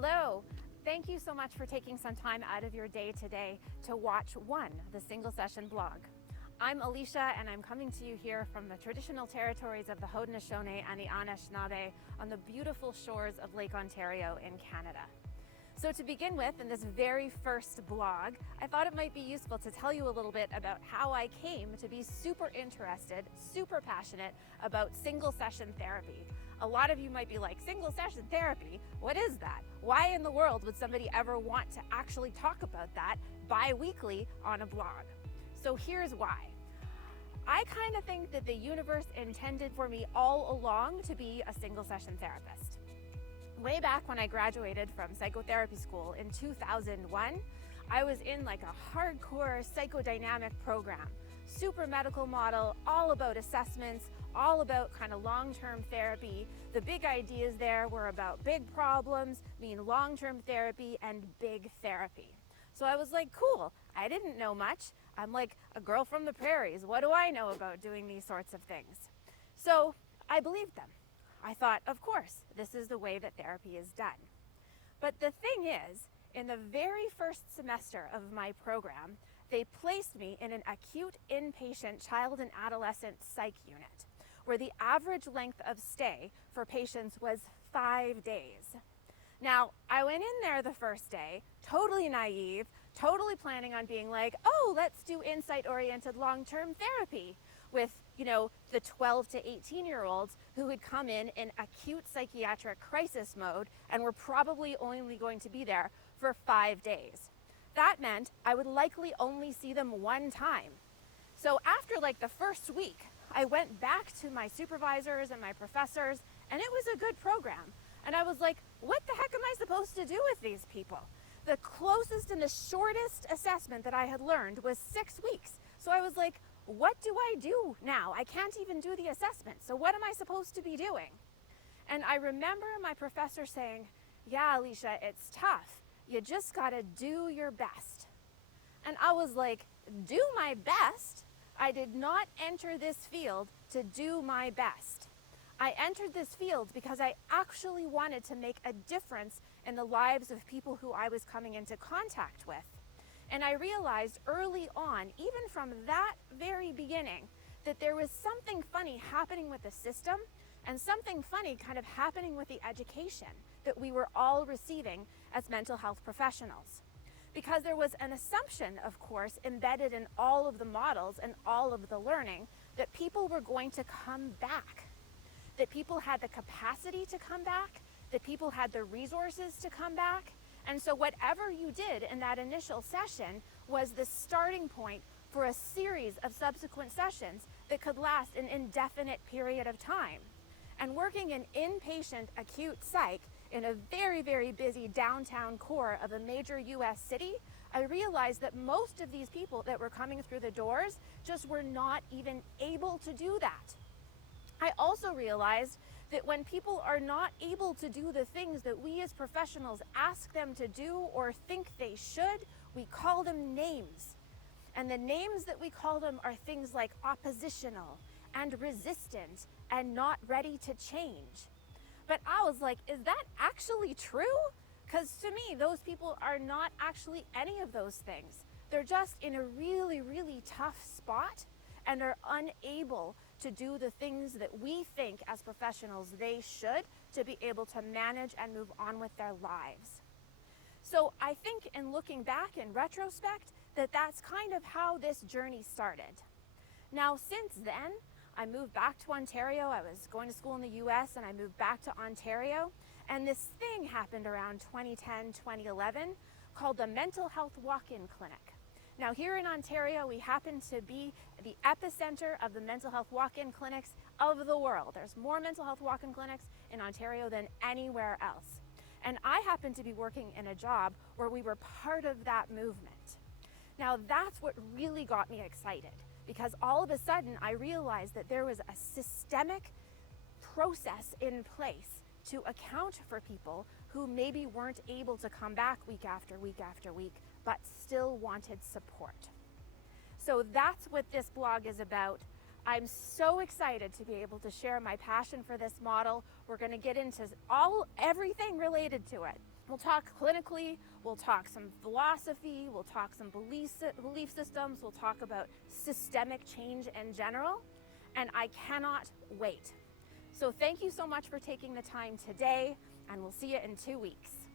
Hello. Thank you so much for taking some time out of your day today to watch the Single Session blog. I'm Alicia, and I'm coming to you here from the traditional territories of the Haudenosaunee and the Anishinaabe on the beautiful shores of Lake Ontario in Canada. So to begin with, in this very first blog, I thought it might be useful to tell you a little bit about how I came to be super interested, super passionate about single session therapy. A lot of you might be like, single session therapy? What is that? Why in the world would somebody ever want to actually talk about that bi-weekly on a blog? So here's why. I kind of think that the universe intended for me all along to be a single session therapist. Way back when I graduated from psychotherapy school in 2001, I was in like a hardcore psychodynamic program, super medical model, all about assessments, all about kind of long-term therapy. The big ideas there were about big problems, mean long-term therapy, and big therapy. So I was like, cool, I didn't know much. I'm like a girl from the prairies. What do I know about doing these sorts of things? So I believed them. I thought, of course, this is the way that therapy is done. But the thing is, in the very first semester of my program, they placed me in an acute inpatient child and adolescent psych unit, where the average length of stay for patients was 5 days. Now, I went in there the first day, totally naive, totally planning on being like, oh, let's do insight-oriented long-term therapy with, the 12 to 18-year-olds who would come in acute psychiatric crisis mode and were probably only going to be there for 5 days. That meant I would likely only see them one time. So after like the first week, I went back to my supervisors and my professors, and it was a good program. And I was like, what the heck am I supposed to do with these people? The closest and the shortest assessment that I had learned was 6 weeks. So I was like, what do I do now? I can't even do the assessment. So what am I supposed to be doing? And I remember my professor saying, yeah, Alicia, it's tough. You just gotta do your best. And I was like, do my best? I did not enter this field to do my best. I entered this field because I actually wanted to make a difference in the lives of people who I was coming into contact with. And I realized early on, even from that very beginning, that there was something funny happening with the system and something funny kind of happening with the education that we were all receiving as mental health professionals. Because there was an assumption, of course, embedded in all of the models and all of the learning that people were going to come back, that people had the capacity to come back, that people had the resources to come back. And so whatever you did in that initial session was the starting point for a series of subsequent sessions that could last an indefinite period of time. And working in inpatient acute psych in a very, very busy downtown core of a major US city, I realized that most of these people that were coming through the doors just were not even able to do that. I also realized that when people are not able to do the things that we as professionals ask them to do or think they should, we call them names. And the names that we call them are things like oppositional and resistant and not ready to change. But I was like, is that actually true? Because to me, those people are not actually any of those things. They're just in a really, really tough spot and are unable to do the things that we think as professionals they should to be able to manage and move on with their lives. So I think in looking back in retrospect that that's kind of how this journey started. Now since then, I moved back to Ontario. I was going to school in the US and I moved back to Ontario. And this thing happened around 2010, 2011 called the Mental Health Walk-In Clinic. Now here in Ontario, we happen to be the epicenter of the mental health walk-in clinics of the world. There's more mental health walk-in clinics in Ontario than anywhere else. And I happen to be working in a job where we were part of that movement. Now that's what really got me excited, because all of a sudden I realized that there was a systemic process in place to account for people who maybe weren't able to come back week after week after week, but still wanted support. So that's what this blog is about. I'm so excited to be able to share my passion for this model. We're going to get into everything related to it. We'll talk clinically, we'll talk some philosophy, we'll talk some belief systems, we'll talk about systemic change in general, and I cannot wait. So thank you so much for taking the time today, and we'll see you in 2 weeks.